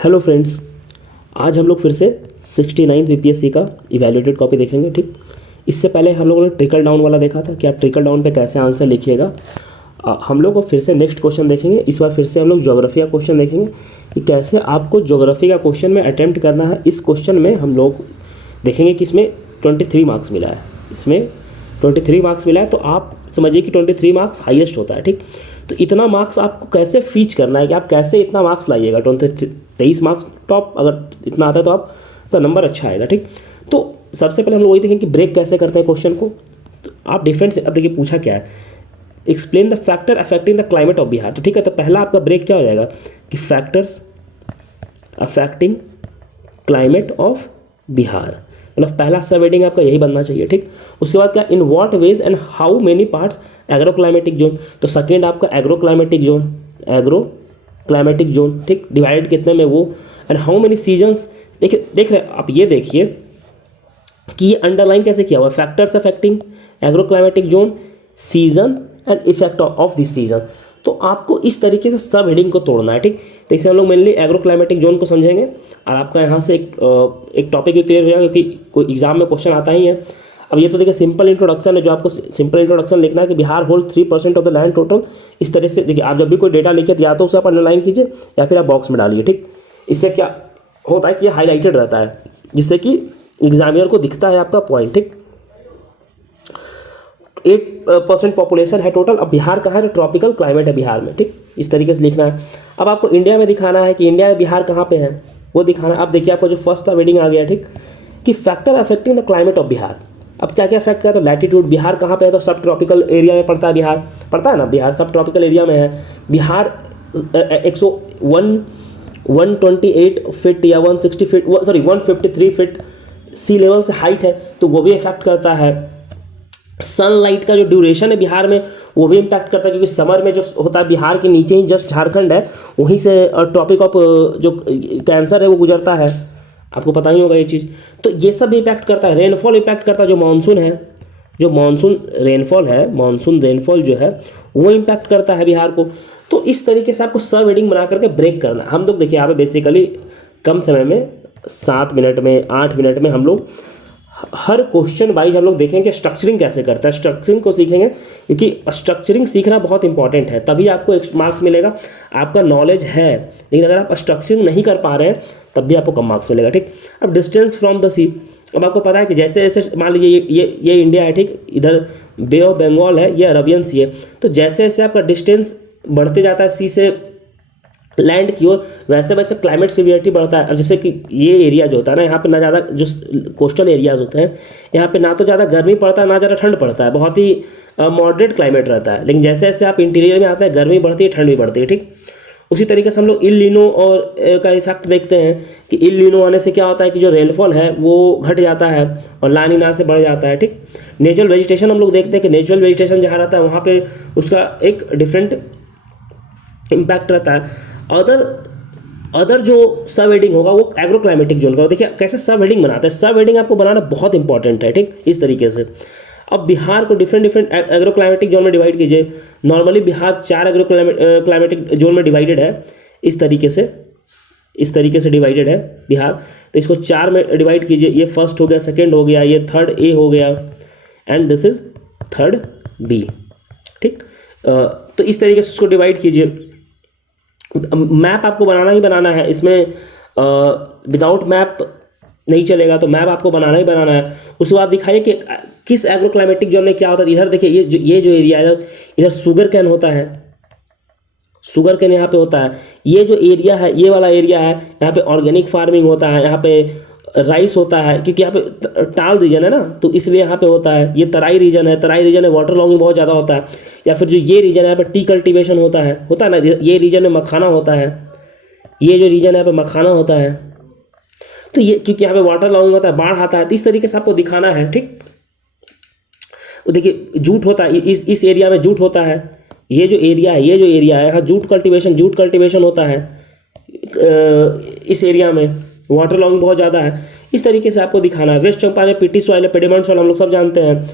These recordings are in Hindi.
हेलो फ्रेंड्स, आज हम लोग फिर से 69 बीपीएससी का इवैल्यूएटेड कॉपी देखेंगे। ठीक, इससे पहले हम लोगों ने ट्रिकल डाउन वाला देखा था कि आप ट्रिकल डाउन पे कैसे आंसर लिखिएगा। हम लोग को फिर से नेक्स्ट क्वेश्चन देखेंगे। इस बार फिर से हम लोग ज्योग्राफी का क्वेश्चन देखेंगे कि कैसे आपको ज्योग्राफी का क्वेश्चन में अटैम्प्ट करना है। इस क्वेश्चन में हम लोग देखेंगे कि इसमें 23 मार्क्स मिला है। इसमें 23 मार्क्स मिला है तो आप समझिए कि 23 मार्क्स हाईएस्ट होता है। ठीक, तो इतना मार्क्स आपको कैसे फीच करना है कि आप कैसे इतना मार्क्स लाइएगा। 23 मार्क्स टॉप अगर इतना आता है तो आपका नंबर अच्छा आएगा। ठीक, तो सबसे पहले हम लोग वही देखें कि ब्रेक कैसे करते हैं क्वेश्चन को। तो आप डिफरेंट से अब देखिए पूछा क्या है, explain the factor affecting the climate of Bihar. तो ठीक है, तो पहला आपका ब्रेक क्या हो जाएगा कि factors affecting climate of Bihar, मतलब पहला सब हेडिंग आपका यही बनना चाहिए। ठीक, उसके बाद क्या, in what ways and how many parts agro climatic zone. तो सेकेंड आपका agro climatic zone, agro climatic zone. ठीक, डिवाइडेड कितने में वो, एंड हाउ मेनी सीजन्स। देखिए देख रहे आप, ये देखिए कि ये अंडरलाइन कैसे किया हुआ है, factors affecting agro climatic zone, season and effect of this season. तो आपको इस तरीके से सब हेडिंग को तोड़ना है। ठीक, तो इसे हम लोग मेनली एग्रो क्लाइमेटिक जोन को समझेंगे और आपका यहाँ से एक टॉपिक भी क्लियर हो जाएगा क्योंकि कोई एग्जाम में क्वेश्चन आता ही है। अब ये तो देखिए सिंपल इंट्रोडक्शन है, जो आपको सिंपल इंट्रोडक्शन लिखना है कि Bihar hold 3% of the land total. इस तरह से देखिए, आप जब भी कोई डेटा लिखे तो या तो उसे आप अंडरलाइन कीजिए या फिर आप बॉक्स में डालिए। ठीक, इससे क्या होता है कि ये हाईलाइटेड रहता है जिससे कि एग्जामिनर को दिखता है आपका पॉइंट। ठीक, 8% पॉपुलेशन है टोटल। अब बिहार कहाँ है, तो ट्रॉपिकल क्लाइमेट है बिहार में। ठीक, इस तरीके से लिखना है। अब आपको इंडिया में दिखाना है कि इंडिया में बिहार कहाँ पे है वो दिखाना है। अब देखिए आपको जो फर्स्ट सा हेडिंग आ गया, ठीक, कि factor affecting the climate of Bihar. अब क्या क्या फैक्ट क्या, तो लैटिट्यूड, बिहार कहाँ पे है, तो सब ट्रॉपिकल एरिया में पड़ता है। बिहार पड़ता है ना, बिहार सब ट्रॉपिकल एरिया में है। बिहार 128 फीट या 160 फीट, सॉरी 153 फीट सी लेवल से हाइट है, तो वो भी इफेक्ट करता है। सनलाइट का जो ड्यूरेशन है बिहार में वो भी इम्पैक्ट करता है, क्योंकि समर में जो होता है बिहार के नीचे ही जस्ट झारखंड है, वहीं से टॉपिक ऑफ जो कैंसर है वो गुजरता है, आपको पता ही होगा ये चीज़। तो ये सब इम्पैक्ट करता है। रेनफॉल इम्पैक्ट करता है, जो मानसून है, जो मानसून रेनफॉल है, मानसून रेनफॉल जो है वो इम्पैक्ट करता है बिहार को। तो इस तरीके से आपको सब हेडिंग बना करके ब्रेक करना है। हम लोग देखिए यहाँ पे बेसिकली कम समय में 7 मिनट में 8 मिनट में हम लोग हर क्वेश्चन वाइज हम लोग देखेंगे कि स्ट्रक्चरिंग कैसे करता है, स्ट्रक्चरिंग को सीखेंगे, क्योंकि स्ट्रक्चरिंग सीखना बहुत इंपॉर्टेंट है, तभी आपको एक मार्क्स मिलेगा। आपका नॉलेज है लेकिन अगर आप स्ट्रक्चरिंग नहीं कर पा रहे हैं तब भी आपको कम मार्क्स मिलेगा। ठीक, अब डिस्टेंस फ्रॉम द सी, अब आपको पता है कि जैसे जैसे मान लीजिए ये इंडिया है, ठीक, इधर बे ऑफ बंगाल है, ये अरबियन सी है, तो जैसे जैसे आपका डिस्टेंस बढ़ते जाता है सी से लैंड की ओर, वैसे वैसे क्लाइमेट सिवियरिटी बढ़ता है। अब जैसे कि ये एरिया जो होता है ना, यहाँ पे ना ज़्यादा जो कोस्टल एरियाज होते हैं यहाँ पे ना तो ज़्यादा गर्मी पड़ता है ना ज़्यादा ठंड पड़ता है, बहुत ही मॉडरेट क्लाइमेट रहता है। लेकिन जैसे जैसे आप इंटीरियर में आते हैं गर्मी बढ़ती है ठंड भी बढ़ती है। ठीक, उसी तरीके से हम लोग इल नीनो और का इफेक्ट देखते हैं कि इल नीनो आने से क्या होता है कि जो रेनफॉल है वो घट जाता है और ला नीना से बढ़ जाता है। ठीक, नेचुरल वेजिटेशन हम लोग देखते हैं कि नेचुरल वेजिटेशन जहाँ रहता है वहाँ पे उसका एक डिफरेंट इम्पैक्ट रहता है। अदर जो सब हेडिंग होगा वो एग्रो क्लाइमेटिक जोन का। देखिए कैसे सब हेडिंग बनाते हैं, सब हेडिंग आपको बनाना बहुत इंपॉर्टेंट है। ठीक, इस तरीके से अब बिहार को डिफरेंट एग्रो क्लाइमेटिक जोन में डिवाइड कीजिए। Normally Bihar 4 agro climatic zone में डिवाइडेड है, इस तरीके से डिवाइडेड है बिहार। तो इसको 4 में डिवाइड कीजिए, ये फर्स्ट हो गया, सेकेंड हो गया, ये थर्ड ए हो गया and this is third B. ठीक, तो इस तरीके से उसको डिवाइड कीजिए। मैप आपको बनाना ही बनाना है, इसमें विदाउट मैप नहीं चलेगा, तो मैप आपको बनाना ही बनाना है। उसके बाद दिखाइए कि किस एग्रो क्लाइमेटिक जोन में क्या होता है। इधर देखिए ये जो एरिया है इधर शुगर कैन होता है, शुगर कैन यहाँ पे होता है। ये जो एरिया है, ये वाला एरिया है, यहाँ पे ऑर्गेनिक फार्मिंग होता है, यहाँ पे राइस होता है, क्योंकि यहाँ पे टाल रीजन है ना, तो इसलिए यहाँ पे होता है। ये तराई रीजन है, तराई रीजन में वाटर लॉगिंग बहुत ज़्यादा होता है। या फिर जो ये रीजन है यहाँ पे टी कल्टीवेशन होता है ना, ये रीजन में मखाना होता है, ये जो रीजन है यहाँ पे मखाना होता है। तो ये क्योंकि यहाँ पे वाटर लॉगिंग होता है, बाढ़ आता है, तो इस तरीके से आपको दिखाना है। ठीक, देखिए जूट होता है, इस एरिया में जूट होता है। ये जो एरिया है यहाँ जूट कल्टीवेशन होता है। इस एरिया में वाटर लॉगिंग बहुत ज़्यादा है, इस तरीके से आपको दिखाना है। वेस्ट चंपारण में पीटी सॉइल है, पेडिमेंट सॉइल हम लोग सब जानते हैं।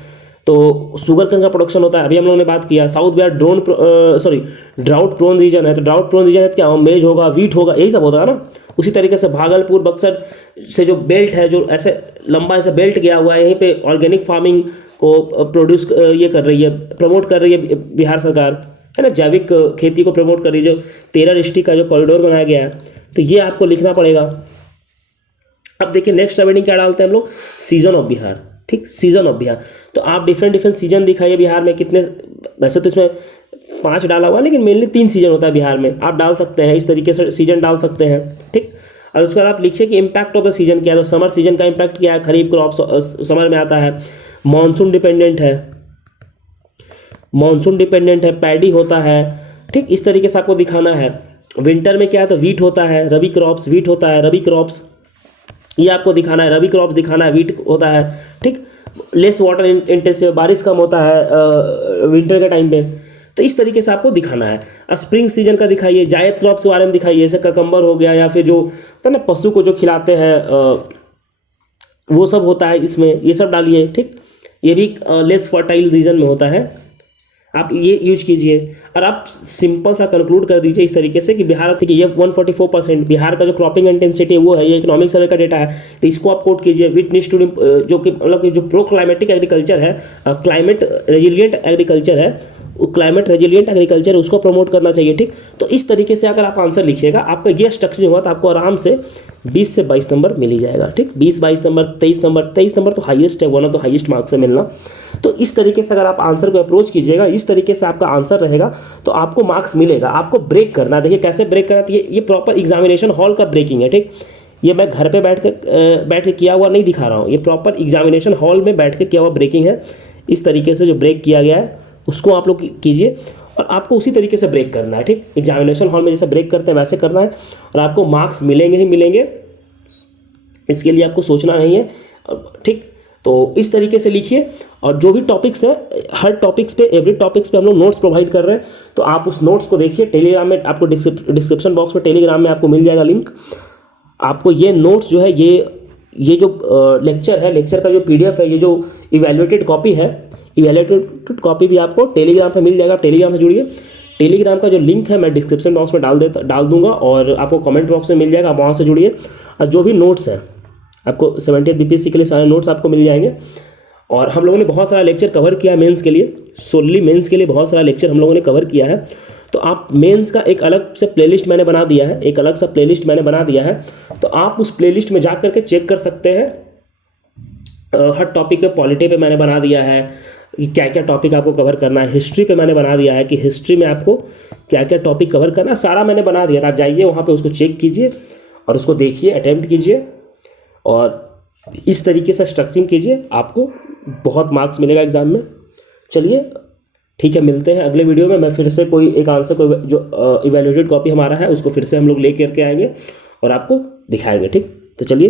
तो शुगर केन का प्रोडक्शन होता है, अभी हम लोगों ने बात किया। South Bihar drought prone region है, तो ड्राउट प्रोन रीजन है तो क्या मेज होगा, वीट होगा, यही सब होता है ना। उसी तरीके से भागलपुर बक्सर से जो बेल्ट है, जो ऐसे लंबा ऐसा बेल्ट गया हुआ है, यहीं पे ऑर्गेनिक फार्मिंग को प्रोड्यूस ये कर रही है, प्रमोट कर रही है बिहार सरकार, है ना। जैविक खेती को प्रमोट कर रही है, जो 13 डिस्ट्रिक्ट का जो कॉरिडोर बनाया गया है, तो ये आपको लिखना पड़ेगा। अब देखिए नेक्स्ट हेडिंग क्या डालते हैं हम लोग, सीजन ऑफ बिहार, ठीक, सीजन ऑफ बिहार। तो आप डिफरेंट सीजन दिखाइए बिहार में कितने, वैसे तो इसमें 5 डाला हुआ है, लेकिन मेनली 3 सीजन होता है बिहार में, आप डाल सकते हैं इस तरीके से सीजन डाल सकते हैं, ठीक। और उसके बाद आप लिखिए कि इम्पैक्ट ऑफ द सीजन क्या है। तो समर सीजन का इम्पैक्ट क्या है, खरीफ क्रॉप समर में आता है, मानसून डिपेंडेंट है, पैडी होता है, ठीक, इस तरीके से आपको दिखाना है। विंटर में क्या है, तो वीट होता है, रबी क्रॉप्स, ये आपको दिखाना है, रबी क्रॉप्स दिखाना है, वीट होता है, ठीक। लेस वाटर इंटेंसिव, बारिश कम होता है विंटर के टाइम पे, तो इस तरीके से आपको दिखाना है। स्प्रिंग सीजन का दिखाइए, जायद क्रॉप्स के बारे में दिखाइए, जैसे ककम्बर हो गया, या फिर जो होता है ना पशु को जो खिलाते हैं वो सब होता है इसमें, ये सब डालिए, ठीक। ये भी लेस फर्टाइल रीजन में होता है, आप ये यूज कीजिए। और आप सिंपल सा कंक्लूड कर दीजिए इस तरीके से कि बिहार के ये 144% बिहार का जो क्रॉपिंग इंटेंसिटी है वो है, ये इकोनॉमिक सर्वे का डेटा है, तो इसको आप कोट कीजिए। विच नीड्स टू, जो कि मतलब जो प्रो क्लाइमेटिक एग्रीकल्चर है, क्लाइमेट रेजिलियंट एग्रीकल्चर है, क्लाइमेट रेजिलियंट एग्रीकल्चर उसको प्रमोट करना चाहिए, ठीक। तो इस तरीके से अगर आप आंसर लिखिएगा, आपका ये स्ट्रक्चर हुआ तो आपको आराम से 20 से 22 नंबर मिल ही जाएगा, ठीक। 20-22 नंबर, 23 नंबर तो हाईएस्ट है, one of the highest marks से मिलना। तो इस तरीके से अगर आप आंसर को अप्रोच कीजिएगा, इस तरीके से आपका आंसर रहेगा, तो आपको मार्क्स मिलेगा। आपको ब्रेक करना, देखिए कैसे ब्रेक करना, ये प्रॉपर एग्जामिनेशन हॉल का ब्रेकिंग है, ठीक। ये मैं घर पे बैठ के किया हुआ नहीं दिखा रहा हूँ, ये प्रॉपर एग्जामिनेशन हॉल में बैठ के किया हुआ ब्रेकिंग है। इस तरीके से जो ब्रेक किया गया है उसको आप लोग कीजिए, और आपको उसी तरीके से ब्रेक करना है, ठीक। एग्जामिनेशन हॉल में जैसे ब्रेक करते हैं वैसे करना है, और आपको मार्क्स मिलेंगे ही मिलेंगे, इसके लिए आपको सोचना नहीं है, ठीक। तो इस तरीके से लिखिए। और जो भी टॉपिक्स है, हर टॉपिक्स पे, एवरी टॉपिक्स पे हम लोग नोट्स प्रोवाइड कर रहे हैं, तो आप उस नोट्स को देखिए। टेलीग्राम में आपको डिस्क्रिप्शन बॉक्स में टेलीग्राम में आपको मिल जाएगा लिंक। आपको ये नोट्स जो है, ये जो लेक्चर है, लेक्चर का जो PDF है, ये जो इवैल्यूएटेड कॉपी है, इवैल्यूएटेड कॉपी भी आपको टेलीग्राम पे मिल जाएगा। आप टेलीग्राम से जुड़िए। टेलीग्राम का जो लिंक है मैं डिस्क्रिप्शन बॉक्स में डाल दूंगा, और आपको कमेंट बॉक्स में मिल जाएगा, आप वहाँ से जुड़िए। और जो भी नोट्स हैं आपको 70th BPSC के लिए सारे नोट्स आपको मिल जाएंगे। और हम लोगों ने बहुत सारा लेक्चर कवर किया है मेंस के लिए, सोनली मेंस के लिए बहुत सारा लेक्चर हम लोगों ने कवर किया है। तो आप मेंस का एक अलग से प्लेलिस्ट मैंने बना दिया है, तो आप उस प्लेलिस्ट में जा करके चेक कर सकते हैं। हर टॉपिक पे, पॉलिटी पे मैंने बना दिया है कि क्या क्या टॉपिक आपको कवर करना है। हिस्ट्री पे मैंने बना दिया है कि हिस्ट्री में आपको क्या क्या टॉपिक कवर करना है, सारा मैंने बना दिया था। आप जाइए वहाँ पे, उसको चेक कीजिए और उसको देखिए, अटेम्प्ट कीजिए, और इस तरीके से स्ट्रक्चरिंग कीजिए, आपको बहुत मार्क्स मिलेगा एग्जाम में। चलिए ठीक है, मिलते हैं अगले वीडियो में। मैं फिर से कोई एक आंसर को जो इवैल्यूएटेड कॉपी हमारा है उसको फिर से हम लोग ले करके आएंगे और आपको दिखाएंगे, ठीक। तो चलिए।